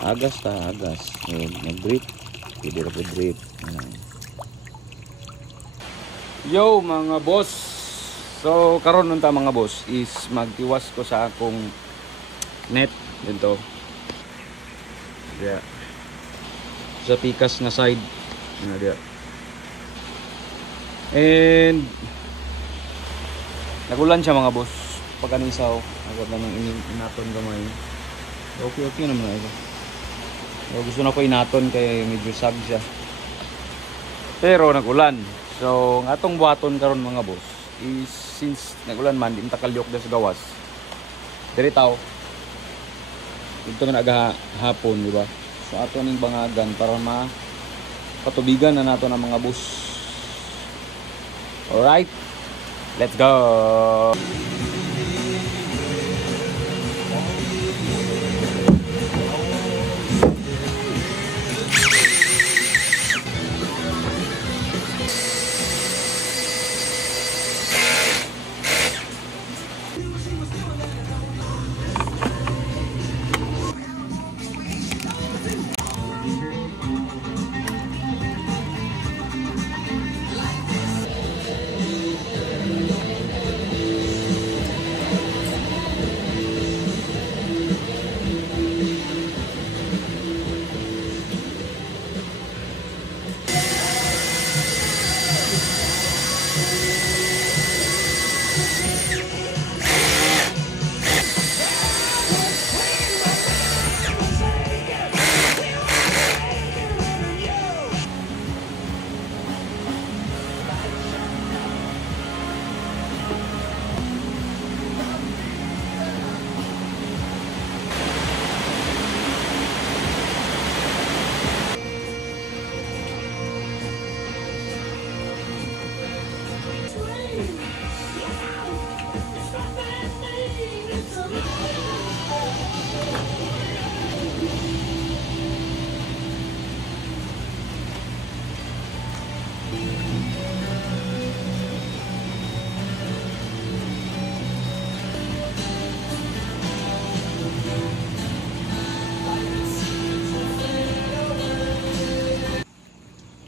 Agas ta, agas. Nag-drip. Pwede ra po drip. Yo mga boss. So karon nun ta mga boss is magtiwas ko sa akong net dito. Yeah. Sa pikas na side. Dia. And nagulan siya mga boss. Pagkanisaw, agad na ng inaton gamay. Okay naman na ito. So, gusto na ko inaton kay medyo sag siya. Pero nagulan. So, ang atong buhaton karon mga boss is since nagulan man, di takalyok sa gawas. Diri tao. Ito na hapon, di ba? So, ato ning bangagan para patubigan na nato ng mga boss. Alright. Let's go.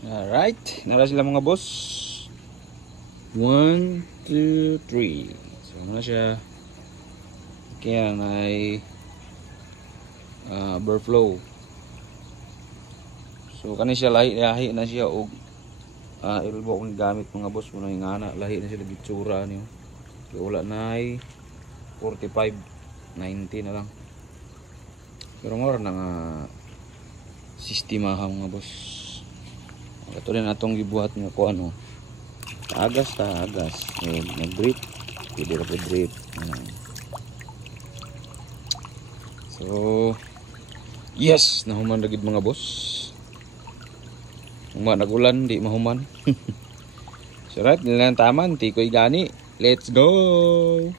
Alright, nara sila mga boss. 1, 2, 3. So na siya. Kaya ay overflow. So kani siya lahi na siya og ilbo kong gamit mga boss mo na ingana lahi na siya gitsura niyo. Kaya wala na ay 45, 90 na lang. Pero mura na nga sistema ha mga boss. Ito rin atong gibuhat nga ko ano. Agas ta, agas. Nag-drip. Pwede ra po drip. So, yes, nahuman na gid mga boss. Kung nagulan, di mahuman. So right, nilang taman, tikoy gani. Let's go!